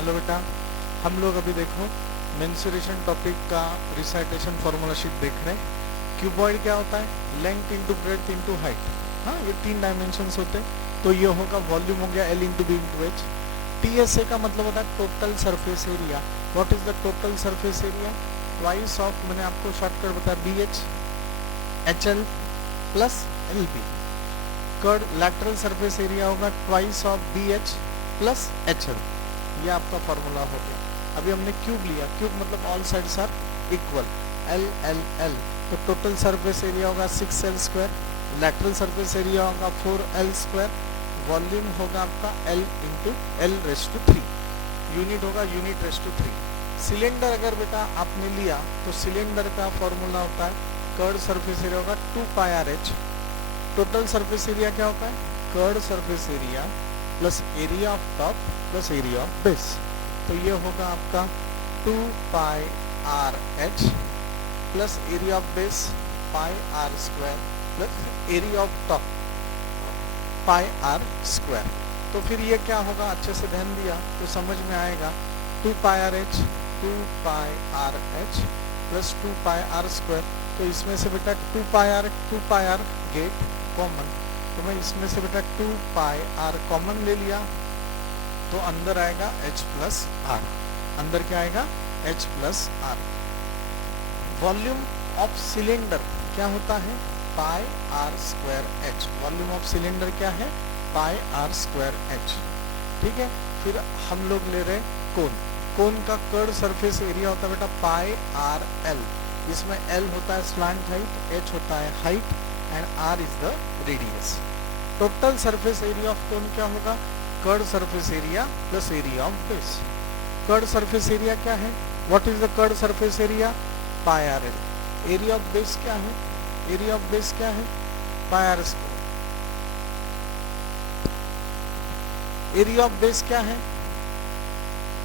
Hello बेटा, हम लोग अभी देखो मेंसुरेशन टॉपिक का रिसाइटेशन फॉर्मूला शीट देख रहे हैं। क्यूबॉइड क्या होता है? Length into breadth into height. हाँ, ये 3 डायमेंशंस होते हैं। तो ये होगा वॉल्यूम हो गया L into B into H. TSA का मतलब होता है total surface area. What is the total surface area? Twice of, मैंने आपको शॉर्टकट बताया, BH HL plus LB। Curved lateral surface area होगा twice of BH plus HL। ये आपका फॉर्मूला हो गया। अभी हमने क्यूब लिया, क्यूब मतलब all sides are equal, L L L। तो टोटल सरफेस एरिया होगा 6L square, lateral surface area होगा 4L स्क्वायर, वॉल्यूम होगा आपका L into L raise to 3, unit होगा यूनिट रेस टू 3। सिलेंडर अगर बेटा आपने लिया तो सिलेंडर का फॉर्मूला होता है कर्ड सरफेस एरिया होगा 2πRH। टोटल सरफेस एरिया क्या होता है? Curd surface area plus area of top plus area of base. तो ये होगा आपका 2πRH plus area of base πr square plus area of top πr square. तो फिर ये क्या होगा? अच्छे से ध्यान दिया तो समझ में आएगा। 2πRH plus 2πr square. तो इसमें से बेटा 2πr गेट कॉमन, तो मैं इसमें से बेटा 2πr कॉमन ले लिया तो अंदर आएगा H प्लस आर। अंदर क्या आएगा? H plus R. Volume of cylinder क्या होता है? Pi are square H। Volume of cylinder क्या है? Pi are square H। ठीक है। फिर हम लोग ले रहे कोन। कोन का कर्ड सरफेस एरिया होता है बेटा पाई आर एल। इसमें L होता है स्लैंट हाइट, H होता है height and R is the radius. Total surface area of cone क्या होगा? Curved surface area plus area of base. Curved surface area क्या है? What is the curved surface area? Pi R L. Area of base क्या है? Area of base क्या है? Pi are square. Area of base क्या है?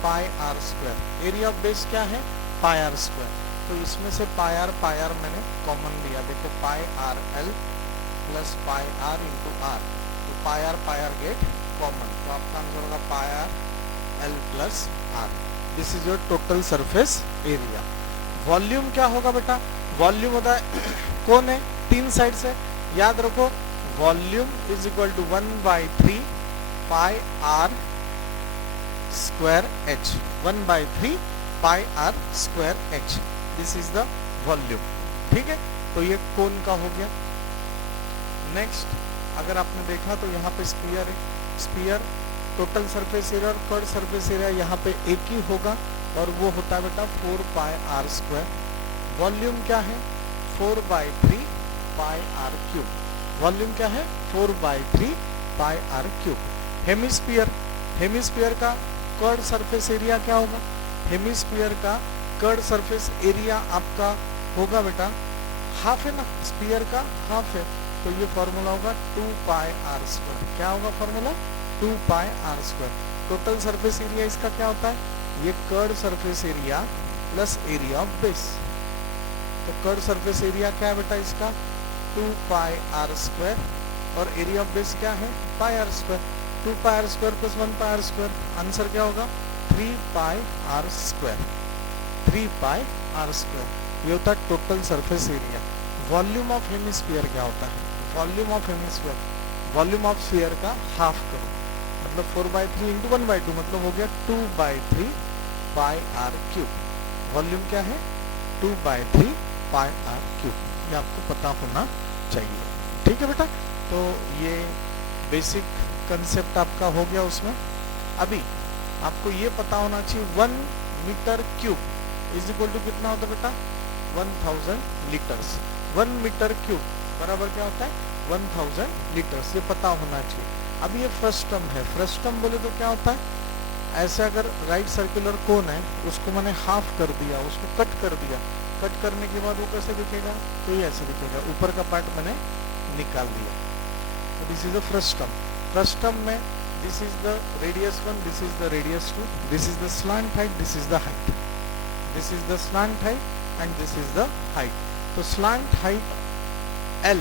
Pi are square. Area of base क्या है? Pi are square. तो इसमें से पाई आर मैंने कॉमन लिया। देखो pi R L plus pi R into R, तो पाई आर गेट कॉमन, तो आपका आंसर होगा pi R L plus R. This is your total surface area. Volume क्या होगा बेटा? वॉल्यूम होता है कौन है? 3 साइड से, याद रखो। Volume is equal to 1/3 pi are square H। 1/3 pi are square H। This is the volume. ठीक है। तो ये कोन का हो गया। नेक्स्ट अगर आपने देखा तो यहाँ पे स्फीयर है। स्फीयर टोटल सरफेस एरिया और कर्ड सरफेस एरिया यहाँ पे एक ही होगा और वो होता है बेटा 4πr स्क्वायर। वॉल्यूम क्या है? 4/3 पाई आर क्यूब। वॉल्यूम क्या है? 4/3 पाई आर क्यूब। हेमिस्फीयर, हेमिस्फीयर का कर्ड सरफेस एरिया क्या होगा? हेमिस्फीयर का कर्ड सरफेस एरिया आपका होगा बेटा हाफ है ना, स्फीयर का हाफ है, तो ये फॉर्मूला होगा 2πr स्क्वायर। क्या होगा formula? 2πr square. Total surface area इसका क्या होता है? ये curd surface area plus area of base. तो कर्ड सरफेस एरिया क्या है बेटा इसका? 2πr स्क्वायर और एरिया ऑफ बेस क्या है? πr square. 2πr square plus 1πr square, answer क्या होगा? 3πr square. 3πr स्क्वायर ये होता है total surface area. Volume of hemisphere क्या होता है? Volume of hemisphere, volume of sphere का हाफ करो, मतलब 4/3 इंटू 1/2, मतलब हो गया 2/3 पाई आर क्यूब। वॉल्यूम क्या है? 2/3 पाई आर क्यूब। ये आपको पता होना चाहिए। ठीक है बेटा। तो ये बेसिक कंसेप्ट आपका हो गया उसमें। अभी आपको ये पता होना चाहिए 1 metre cube is equal to कितना होता है बेटा? 1000 लीटर्स। 1 मीटर क्यूब बराबर क्या होता है? 1000 लीटर्स। ये पता होना चाहिए। अब ये फर्स्ट टर्म है। फर्स्ट टर्म बोले तो क्या होता है? ऐसे अगर राइट सर्कुलर कोन है उसको मैंने हाफ कर दिया, उसको कट कर दिया, कट करने के बाद वो कैसे दिखेगा? तो ये ऐसे दिखेगा, ऊपर का पार्ट मैंने निकाल दिया। तो this is the first term. First term में this is the radius 1, this is the radius 2, this is the slant height, this is the height, this is the slant height and this is the height. तो slant height L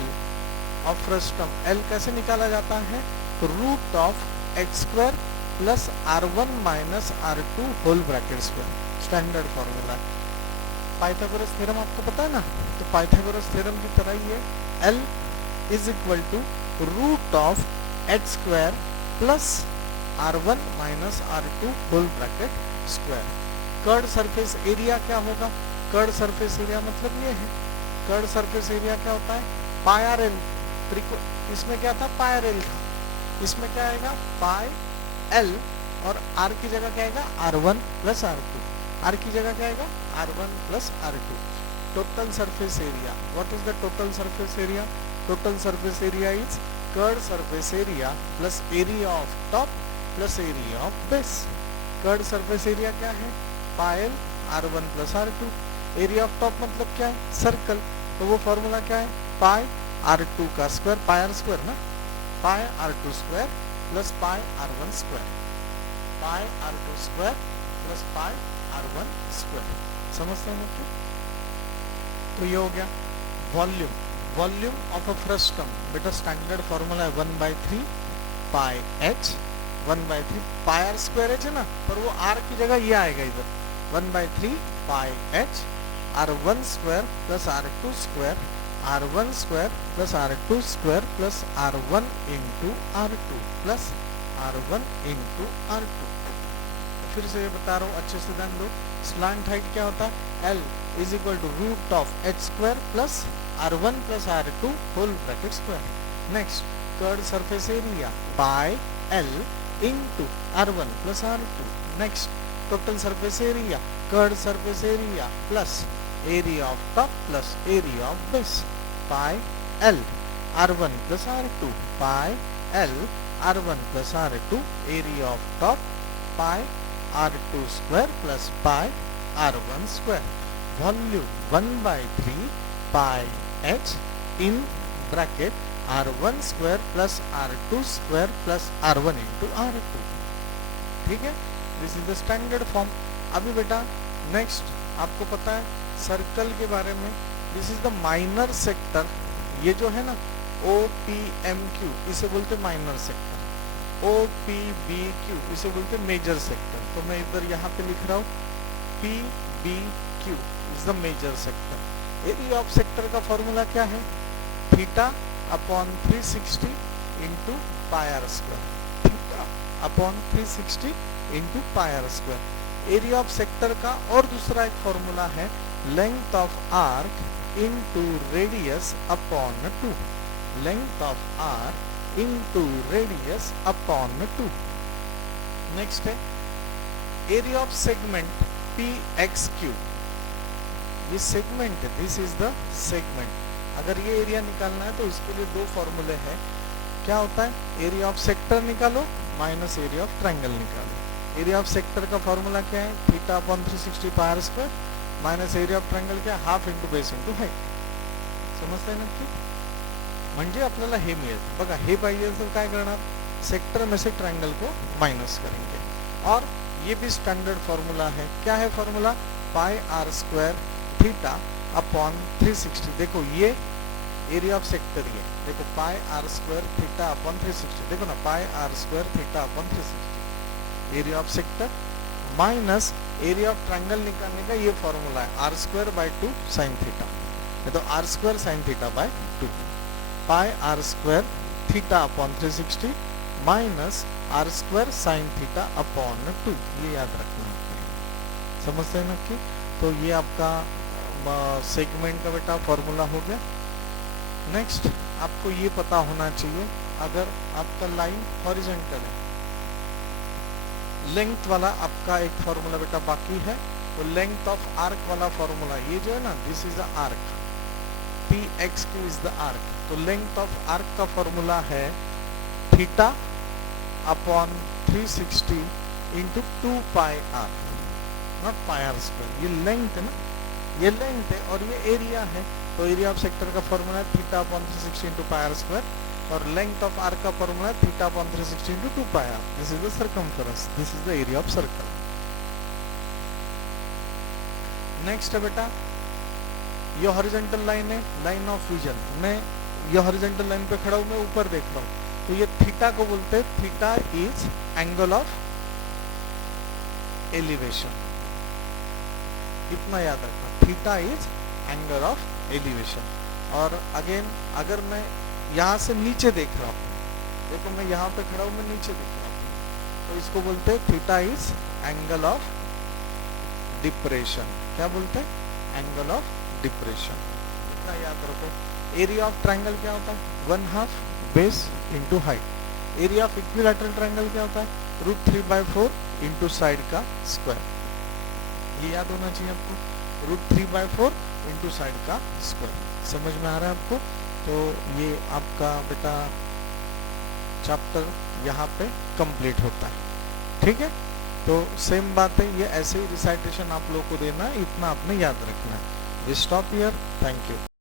of first term, L कैसे निकाला जाता है? Root of H square plus R1 minus R2 whole bracket square, standard formula. Pythagoras theorem आपको पता है ना, तो पाइथागोरस थ्योरम की तरह ही है, L is equal to root of H square plus R1 minus R2 whole bracket square. Curved surface area क्या होगा? कर्ड सरफेस एरिया मतलब ये है, कर्ड सरफेस एरिया क्या होता है? Pi R L. इसमें क्या था? पाई आर एल था, इसमें क्या आएगा? पाई एल, और आर की जगह क्या आएगा? R1 plus R2। आर की जगह क्या आएगा? R1 plus R2। Total surface area, what is the total surface area? Total surface area is curd surface area plus area of top plus area of base. Curved surface area क्या है? Pi L R1 plus R2। Area of top मतलब क्या है? Circle, तो वो formula क्या है? पाई R2 का स्क्वायर, पाई आर स्क्वायर ना, pi R2 square plus pi R1 square, pi R2 square plus pi R1 square. समझते हैं ना? तो ये हो गया volume. Volume of a frustum, बेटा स्टैंडर्ड फॉर्मूला है 1/3 pi H, 1/3 pi are square H है ना, पर वो आर की जगह ये आएगा इधर, 1/3 pi H R1 square plus R2 square, R1 square plus R2 square plus R1 into R2 plus R1 into R2। फिर से ये बता रहा हूँ, अच्छे से ध्यान दो। स्लैंट हाइट क्या होता है? L is equal to root of H square plus R1 plus R2 whole bracket square. Next, curved surface area pi L into R1 plus R2। Next, total surface area, curved surface area plus area of top plus area of base, pi L R1 plus R2, pi L R1 plus R2 area of top, pi R2 square plus pi R1 square. Volume 1/3 pi H in bracket R1 square plus R2 square plus R1 into R2। ठीक है, this is the standard form. अभी बेटा next आपको पता है circle के बारे में, this is the minor sector. ये जो है ना OPMQ, इसे बोलते माइनर सेक्टर। OPBQ इसे बोलते मेजर सेक्टर। तो मैं इधर यहाँ पे लिख रहा हूँ PBQ is the major sector. Area of sector का फॉर्मूला क्या है? Theta upon 360 into pi are square, theta upon 360 into pi are square. Area of sector का और दूसरा एक फॉर्मूला है length of arc into radius upon 2, length of arc into radius upon 2। Next है area of segment PXQ, ये segment है, this is the segment. अगर ये एरिया निकालना है तो इसके लिए दो फॉर्मूले हैं। क्या होता है? एरिया ऑफ सेक्टर निकालो माइनस एरिया ऑफ ट्रायंगल निकालो। एरिया ऑफ सेक्टर का फॉर्मूला क्या है? Theta upon 360 pi are square minus area of triangle क्या? Half into base into height. समजता है नक्की? म्हणजे आपल्याला हे मिळेल बघा, हे पाहिजे तर काय करणार? सेक्टर में से ट्रायंगल को माइनस करेंगे। और ये भी स्टैंडर्ड फॉर्मूला है। क्या है formula? Pi are square theta upon 360। देखो ये एरिया ऑफ सेक्टर, ये देखो pi are square theta upon 360, देखो ना pi are square theta upon 360 area of sector minus area of triangle निकालने का ये फॉर्मूला है R square by 2 sine theta, तो R square sine theta by 2, pi are square theta upon 360 minus R square sine theta upon 2। ये याद रखना है, समझते हैं नक्की? तो ये आपका सेगमेंट का बेटा फॉर्मूला हो गया। नेक्स्ट आपको ये पता होना चाहिए, अगर आपका लाइन हॉरिजॉन्टल है, लेंथ वाला आपका एक फॉर्मूला बेटा बाकी है, तो लेंथ ऑफ आर्क वाला फॉर्मूला ये जो है ना, this is the arc, PXQ is the arc. तो लेंथ ऑफ आर्क का फॉर्मूला है theta upon 360 into 2 pi r, not pi are square. ये लेंथ है ना, ये लेंथ है और ये एरिया है, तो एरिया ऑफ सेक्टर का फॉर्मूला है theta upon 360 into pi are square, और लेंथ ऑफ आर्क का फॉर्मूला है theta upon 360 into 2 pi r. This is the circumference, this is the area of circle. Next है बेटा, ये हॉरिजॉन्टल लाइन है, line of vision. मैं ये horizontal line पे खड़ा हूँ, मैं ऊपर देख रहा हूँ, तो ये थीटा को बोलते हैं, theta is angle of elevation, इतना याद रखना, theta is angle of elevation. और अगेन अगर मैं यहाँ से नीचे देख रहा हूँ, देखो मैं यहाँ पे खड़ा हूँ, मैं नीचे देख रहा हूँ, तो इसको बोलते हैं theta is angle of depression. क्या बोलते हैं? Angle of depression. इतना याद रखो। एरिया ऑफ ट्रायंगल क्या होता है? 1/2 base into height. Area of equilateral triangle क्या होता है? √3/4 इंटू साइड का स्क्वायर। ये याद होना चाहिए आपको, √3/4 इंटू साइड का स्क्वायर। समझ में आ रहा है आपको? तो ये आपका बेटा चैप्टर यहाँ पे कंप्लीट होता है। ठीक है, तो सेम बात है, ये ऐसे ही रिसाइटेशन आप लोग को देना है, इतना आपने याद रखना है। We stop here, thank you.